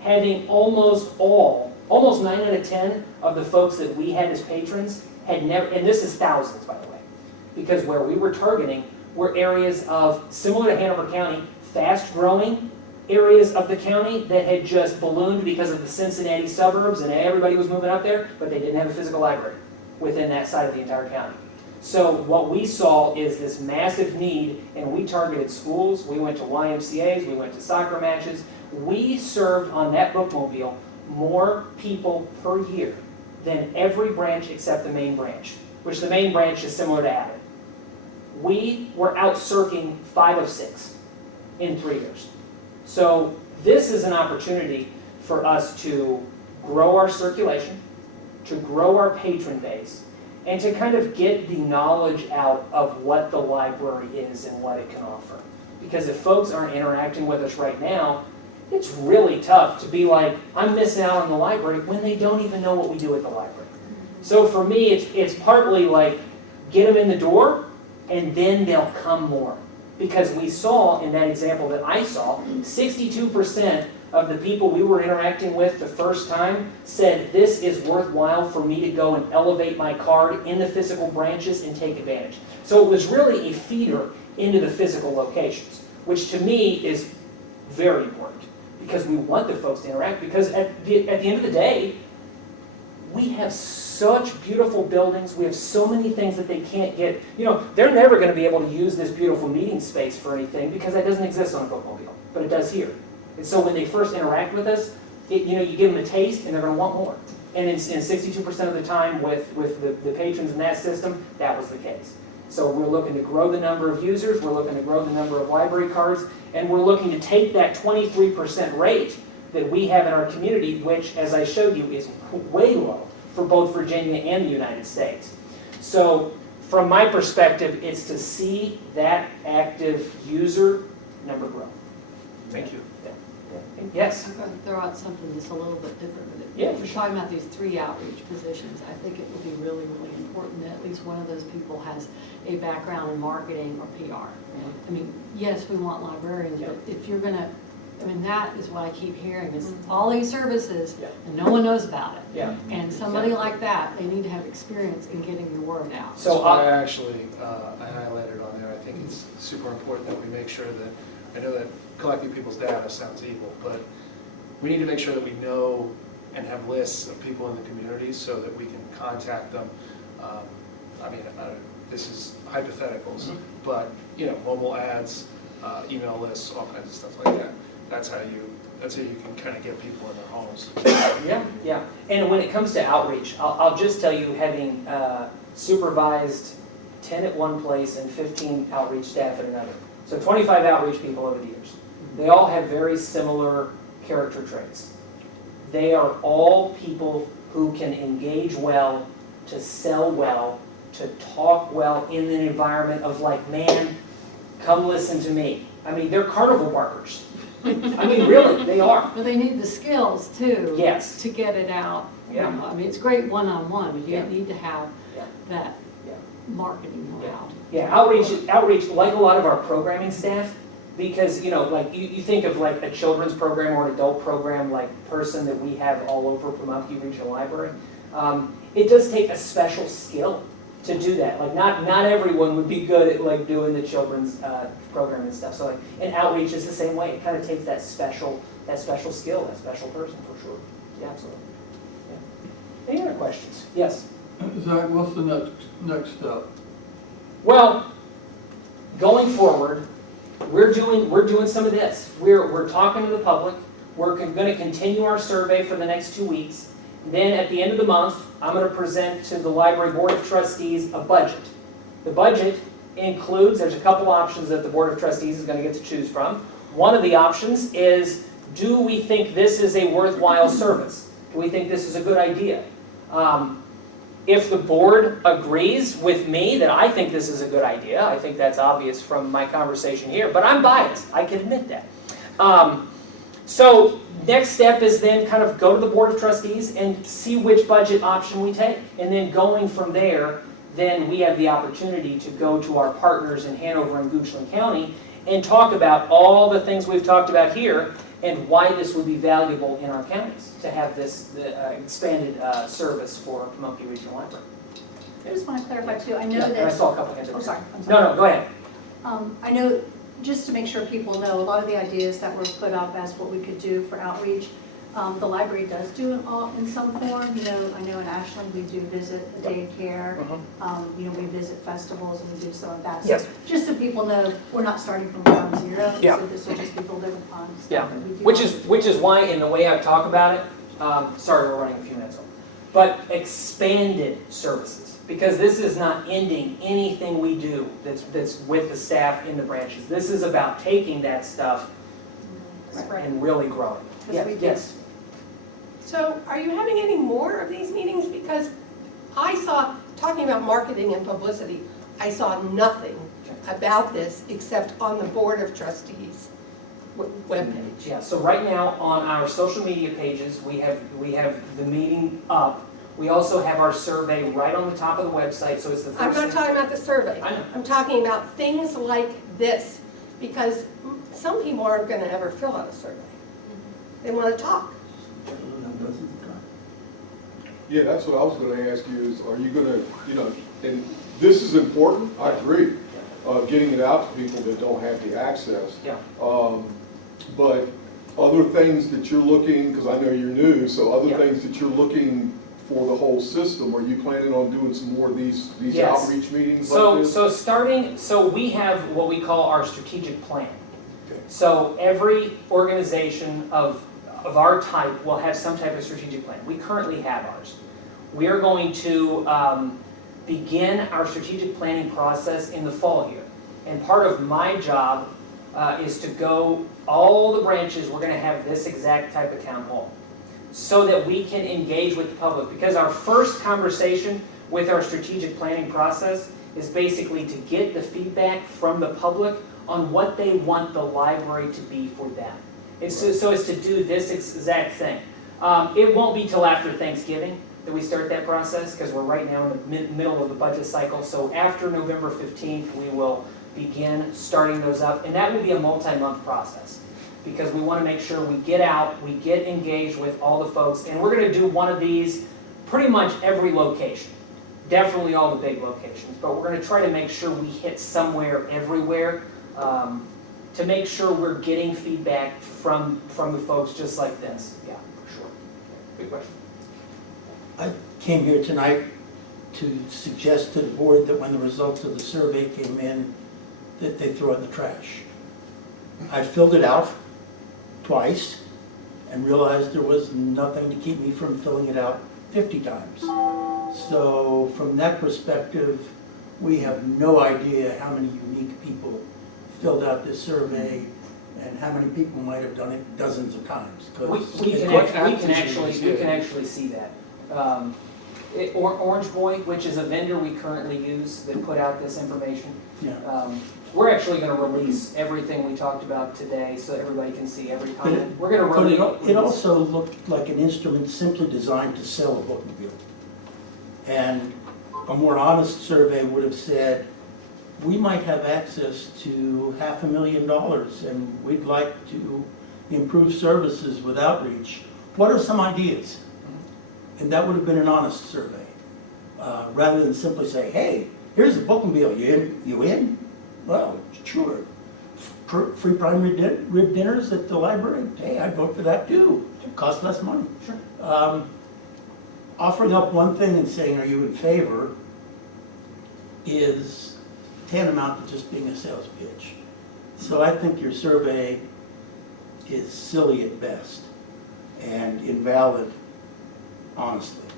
having almost 9 out of 10 of the folks that we had as patrons had never, and this is thousands by the way, because where we were targeting were areas of, similar to Hanover County, fast growing areas of the county that had just ballooned because of the Cincinnati suburbs and everybody was moving up there, but they didn't have a physical library within that side of the entire county. So what we saw is this massive need, and we targeted schools, we went to YMCAs, we went to soccer matches. We served on that bookmobile more people per year than every branch except the main branch, which the main branch is similar to Abbott. We were out circling 5 of 6 in 3 years. So this is an opportunity for us to grow our circulation, to grow our patron base, and to kind of get the knowledge out of what the library is and what it can offer. Because if folks aren't interacting with us right now, it's really tough to be like, I'm missing out on the library when they don't even know what we do at the library. So for me, it's partly like, get them in the door, and then they'll come more. Because we saw, in that example that I saw, 62% of the people we were interacting with the first time said, this is worthwhile for me to go and elevate my card in the physical branches and take advantage. So it was really a feeder into the physical locations, which to me is very important, because we want the folks to interact, because at the end of the day, we have such beautiful buildings, we have so many things that they can't get. You know, they're never going to be able to use this beautiful meeting space for anything because that doesn't exist on a bookmobile, but it does here. And so when they first interact with us, you give them a taste and they're going to want more. And in 62% of the time with the patrons in that system, that was the case. So we're looking to grow the number of users, we're looking to grow the number of library cards, and we're looking to take that 23% rate that we have in our community, which, as I showed you, is way low for both Virginia and the United States. So from my perspective, it's to see that active user number grow. Thank you. Yes? I'm going to throw out something that's a little bit different, but Yeah, if for we're sure. talking about these 3 outreach positions, I think it would be really, really important that at least one of those people has a background in marketing or PR. I mean, yes, we want librarians, but if you're gonna, I mean, that is what I keep hearing, is all these services, Yeah. and no one knows about it. Yeah. And somebody like that, they need to have experience in getting the word out. So That's why I actually, I highlighted on there, I think it's super important that we make sure that, I know that collecting people's data sounds evil, but we need to make sure that we know and have lists of people in the community so that we can contact them. I mean, this is hypotheticals, but, you know, mobile ads, email lists, all kinds of stuff like that. That's how you can kind of get people in their homes. Yeah, yeah. And when it comes to outreach, I'll just tell you, having supervised 10 at one place and 15 outreach staff at another. So 25 outreach people over the years. They all have very similar character traits. They are all people who can engage well, to sell well, to talk well in an environment of like, man, come listen to me. I mean, they're carnival barkers. I mean, really, they are. But they need the skills too. Yes. To get it out. You Yeah. know, I mean, it's great one-on-one, but you Yeah. need to have Yeah. that Yeah. marketing know-how. Yeah, outreach, like a lot of our programming staff, because, you know, like, you think of like a children's program or an adult program, like person that we have all over Pamunkey Regional Library, it does take a special skill to do that. Like, not everyone would be good at like doing the children's program and stuff. So like, and outreach is the same way. It kind of takes that special skill, that special person for sure. Yeah, absolutely. Yeah. Any other questions? Yes. Zach, what's the next step? Well, going forward, we're doing some of this. We're talking to the public. We're going to continue our survey for the next 2 weeks. Then at the end of the month, I'm going to present to the Library Board of Trustees a budget. The budget includes, there's a couple options that the Board of Trustees is going to get to choose from. One of the options is, do we think this is a worthwhile service? Do we think this is a good idea? If the board agrees with me that I think this is a good idea, I think that's obvious from my conversation here, but I'm biased, I can admit that. So next step is then kind of go to the Board of Trustees and see which budget option we take. And then going from there, then we have the opportunity to go to our partners in Hanover and Goochland County and talk about all the things we've talked about here and why this would be valuable in our counties to have this expanded service for Pamunkey Regional Library. I just want to clarify too, I know Yeah, and I that, saw a couple hands up oh, there. sorry, I'm sorry. No, go ahead. I know, just to make sure people know, a lot of the ideas that were put up as what we could do for outreach, the library does do it all in some form. You know, I know in Ashland, we do visit a day of care. You know, we visit festivals and we do some of that. So Yes. just so people know, we're not starting from ground zero. Yeah. So this will just be building upon stuff Yeah, that we do. which is why in the way I talk about it, sorry we're running a few minutes over, but expanded services. Because this is not ending anything we do that's with the staff in the branches. This is about taking that stuff and really growing. Because we do. Yes. So are you having any more of these meetings? Because I saw, talking about marketing and publicity, I saw nothing about this except on the Board of Trustees webpage. Yeah, so right now on our social media pages, we have the meeting up. We also have our survey right on the top of the website, so it's the first I'm not talking about the survey. I know. I'm talking about things like this, because some people aren't gonna ever fill out a survey. They wanna talk. Yeah, that's what I was gonna ask you is, are you gonna, you know, and this is important, I agree, getting it out to people that don't have the access. Yeah. But other things that you're looking, because I know you're new, so other Yeah. things that you're looking for the whole system, are you planning on doing some more of these Yes. outreach meetings like this? So we have what we call our strategic plan. Okay. So every organization of our type will have some type of strategic plan. We currently have ours. We are going to begin our strategic planning process in the fall here. And part of my job is to go all the branches, we're gonna have this exact type of town hall, so that we can engage with the public. Because our first conversation with our strategic planning process is basically to get the feedback from the public on what they want the library to be for them. It's so it's to do this exact thing. It won't be till after Thanksgiving that we start that process, because we're right now in the middle of the budget cycle. So after November 15th, we will begin starting those up, and that will be a multi-month process, because we want to make sure we get out, we get engaged with all the folks, and we're going to do one of these pretty much every location. Definitely all the big locations, but we're going to try to make sure we hit somewhere everywhere, to make sure we're getting feedback from the folks just like this. Yeah, for sure. Good question. I came here tonight to suggest to the board that when the results of the survey came in, that they throw it in the trash. I filled it out twice and realized there was nothing to keep me from filling it out 50 times. So from that perspective, we have no idea how many unique people filled out this survey and how many people might have done it dozens of times. 'Cause We it- can actually see that. Orange Boy, which is a vendor we currently use that put out this information, Yeah. we're actually going to release everything we talked about today so everybody can see every comment. We're going to But release. it also looked like an instrument simply designed to sell a bookmobile. And a more honest survey would have said, we might have access to $500,000 and we'd like to improve services with outreach. What are some ideas? And that would have been an honest survey, rather than simply say, hey, here's a bookmobile, you in? Well, sure. Free prime rib dinners at the library? Hey, I'd vote for that too. It costs less money. Sure. Offering up one thing and saying, are you in favor, is tantamount to just being a sales pitch. So I think your survey is silly at best and invalid, honestly.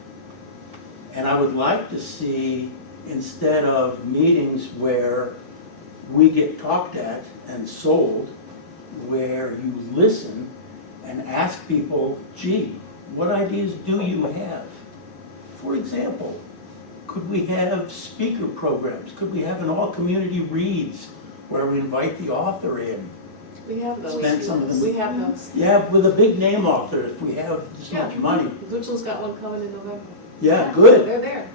And I would like to see, instead of meetings where we get talked at and sold, where you listen and ask people, gee, what ideas do you have? For example, could we have speaker programs? Could we have an all-community reads where we invite the author in? We have those. Spend some of them. We have those. Yeah, with a big name author, if we have this Yeah. much money. Goodwill's got one coming in November. Yeah, good. They're there.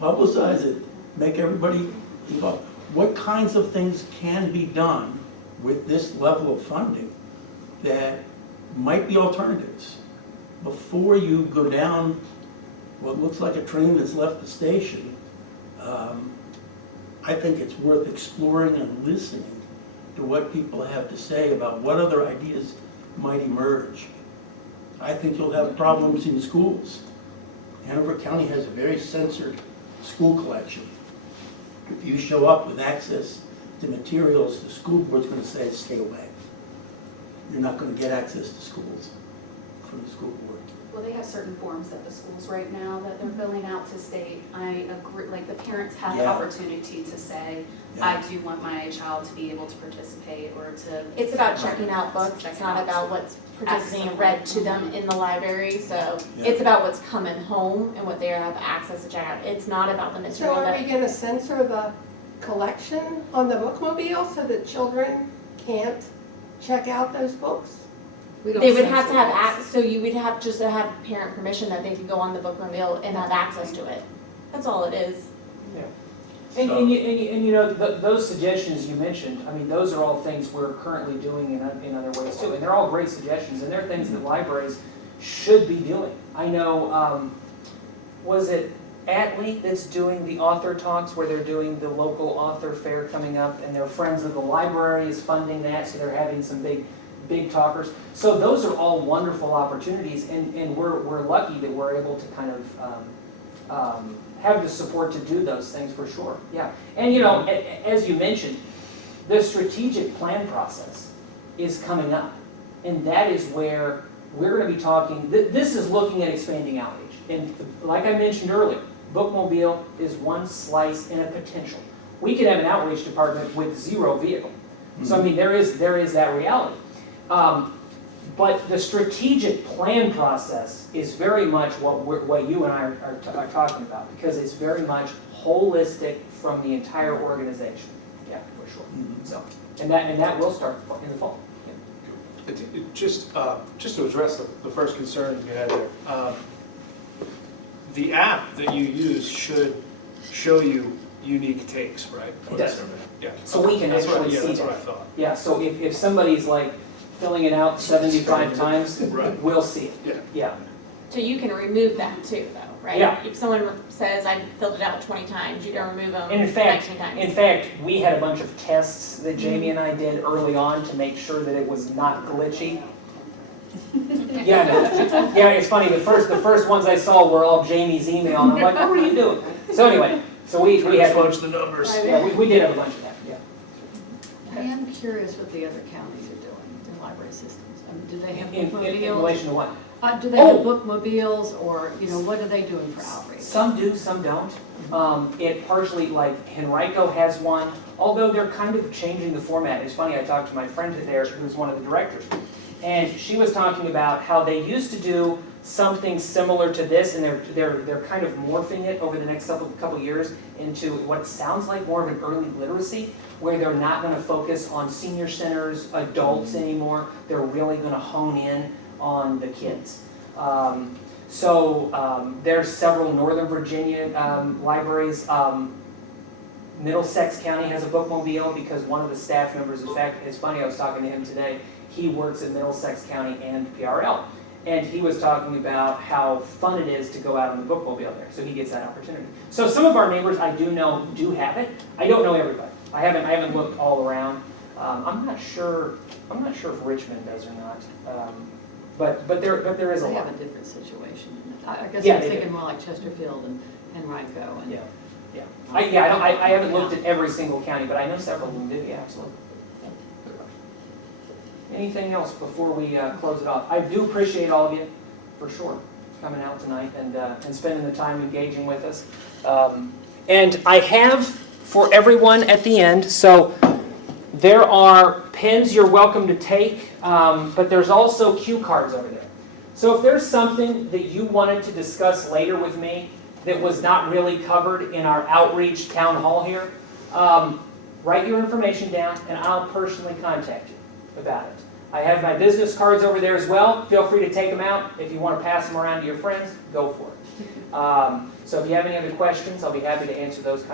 Publicize it, make everybody involved. What kinds of things can be done with this level of funding that might be alternatives before you go down what looks like a train that's left the station? I think it's worth exploring and listening to what people have to say about what other ideas might emerge. I think you'll have problems in schools. Hanover County has a very censored school collection. If you show up with access to materials, the school board's going to say, stay away. You're not going to get access to schools from the school board. Well, they have certain forms at the schools right now that they're filling out to state, I agree, like the parents have the Yeah. opportunity to say, Yeah. I do want my child to be able to participate or to. It's about checking out books, Check it's it not out. about what's participating read to them in the library, so Yeah. it's about what's coming home and what they have access to check out. It's not about the So material are that. we gonna censor the collection on the bookmobile so that children can't check out those books? We don't They would have to censor have those. access, so you would have just to have parent permission that they could go on the bookmobile and have access to it. That's all it is. And you know, those suggestions you mentioned, I mean, those are all things we're currently doing in other ways too. And they're all great suggestions, and they're things that libraries should be doing. I know, was it Atlee that's doing the author talks where they're doing the local author fair coming up, and their Friends of the Library is funding that, so they're having some big talkers. So those are all wonderful opportunities, and we're lucky that we're able to kind of have the support to do those things for sure, yeah. And you know, as you mentioned, the strategic plan process is coming up. And that is where we're gonna be talking, this is looking at expanding outreach. And like I mentioned earlier, bookmobile is one slice in a potential. We could have an outreach department with 0 vehicle. So I mean, there is that reality. But the strategic plan process is very much what you and I are talking about, because it's very much holistic from the entire organization. Yeah, for sure. So, and that will start in the fall. Yeah. Just to address the first concern you had there, the app that you use should show you unique takes, right? It does. Yeah. So we can That's what- actually yeah, see that's that. what I thought. Yeah, so if somebody's like filling it out 75 times, Right. we'll see it. Yeah. Yeah. So you can remove that too, though, right? Yeah. If someone says, I filled it out 20 times, you can remove them And 19 times. in fact, we had a bunch of tests that Jamie and I did early on to make sure that it was not glitchy. Yeah, no, yeah, it's funny, the first ones I saw were all Jamie's email, and I'm like, what are you doing? So anyway, so we had, Fudge the numbers. yeah, we did have a bunch of that, yeah. I am curious what the other counties are doing in library systems. I mean, do they have In bookmobiles? relation to what? Do they have Oh. bookmobiles, or, what are they doing for outreach? Some do, some don't. It partially, like Henrico has one, although they're kind of changing the format. It's funny, I talked to my friend there, who's one of the directors, and she was talking about how they used to do something similar to this, and they're kind of morphing it over the next couple years into what sounds like more of an early literacy, where they're not going to focus on senior centers, adults anymore. They're really going to hone in on the kids. There's several Northern Virginia libraries. Middlesex County has a bookmobile because one of the staff members, in fact, it's funny, I was talking to him today, he works at Middlesex County and PRL. And he was talking about how fun it is to go out on the bookmobile there, so he gets that opportunity. So some of our neighbors I do know do have it. I don't know everybody. I haven't looked all around. I'm not sure if Richmond does or not. But there is a They lot. have a different situation. I guess Yeah, I was they thinking do. more like Chesterfield and Henrico and. Yeah, yeah. I haven't looked at every single county, but I know several of them do, yeah, absolutely. Anything else before we close it off? I do appreciate all of you, for sure, coming out tonight and spending the time engaging with us. And I have for everyone at the end, so there are pens you're welcome to take, but there's also cue cards over there. So if there's something that you wanted to discuss later with me that was not really covered in our outreach town hall here, write your information down and I'll personally contact you about it. I have my business cards over there as well. Feel free to take them out. If you want to pass them around to your friends, go for it. So if you have any other questions, I'll be happy to answer those kinds